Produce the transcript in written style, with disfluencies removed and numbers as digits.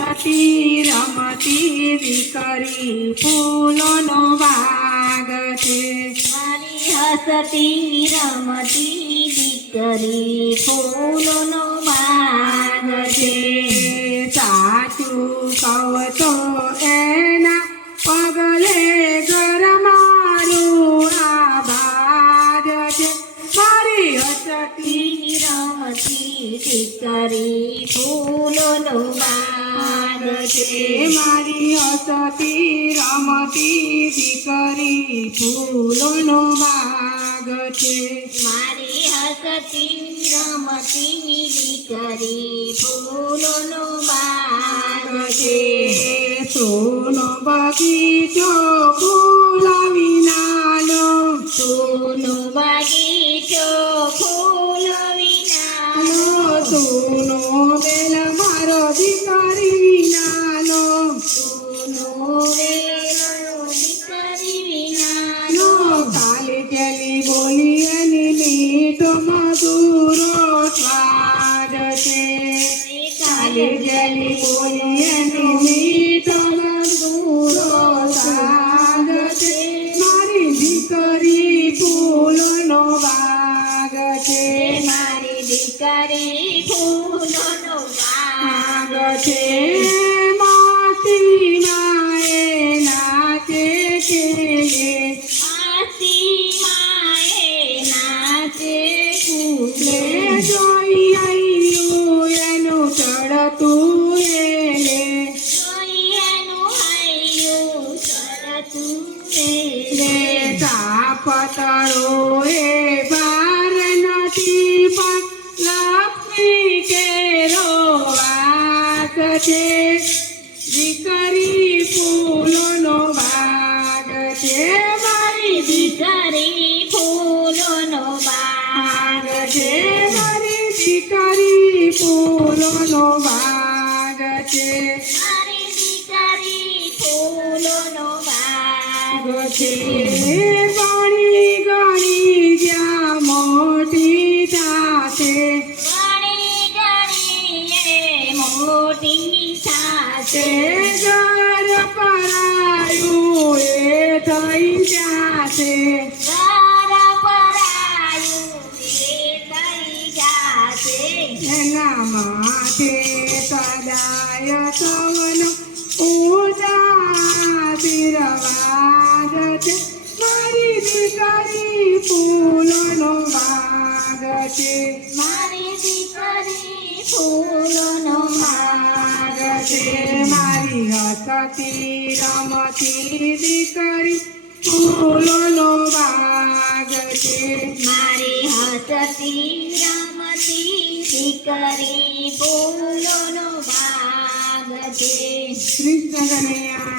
હસતી રમતી દીકરી ફૂલોનો બાગ છે મારી હસતી રમતી દીકરી ફૂલોનો બાગ છે સાચું કહું તો એના પગલે ઘર મારું આબાદ છે મારી હસતી રમતી દીકરી ફૂલોનો બાગ છે મારી હસતી રમતી દીકરી ફૂલોનો બાગ છે મારી હસતી રમતી દીકરી ફૂલોનો બાગ છે સોનો બગીચો ફૂલાવી નાનો સોનો બગીચો ફૂલ વિનાનો સોનો બેલ મારો દીકરી નાનો સોનો વેલો દીકરી વિનાનો કાલી પેલી બોલી એની મીઠો મધુરો સ્વાદ છે કાલી પેલી બોલી એની મીઠો મધુરો સ્વાદ છે મારી દીકરી ફૂલોનો બાગ છે મારી દીકરી ફૂલોનો બાગ છે માસી માએ નાચે ખેલે આસી માએ નાચે લે જોઈ આવ્યું એનું ચડતું એલે જોઈએનું હૈયું સરતું લે સાપતળો એ ભાર નથી પણ લક્ષ્મી કેરો વાસ છે દીકરી ફૂલોનો બાગ છે મારી દીકરી ફૂલોનો બાગ છે મારી દીકરી ફૂલોનો બાગ છે મારી દીકરી ફૂલોનો બાગ છે ઘણી ઘણી જ્યાં મોટી થાશે ઘણી ઘણી એ મોટી તે થાશે ઘર પરાયું એ થઈ જાશે ઘર પરાયું એ થઈ જાશે એના માથે સદાય સવનો ઉદાસીરવાદ છે મારી દીકરી ફૂલોનો બાગ છે મારી દીકરી ફૂલોનો બાગ છે મારી હસતી રમતી દીકરી ફૂલોનો બાગ છે મારી હસતી રમતી દીકરી ફૂલોનો બાગ છે કૃષ્ણ કનૈયા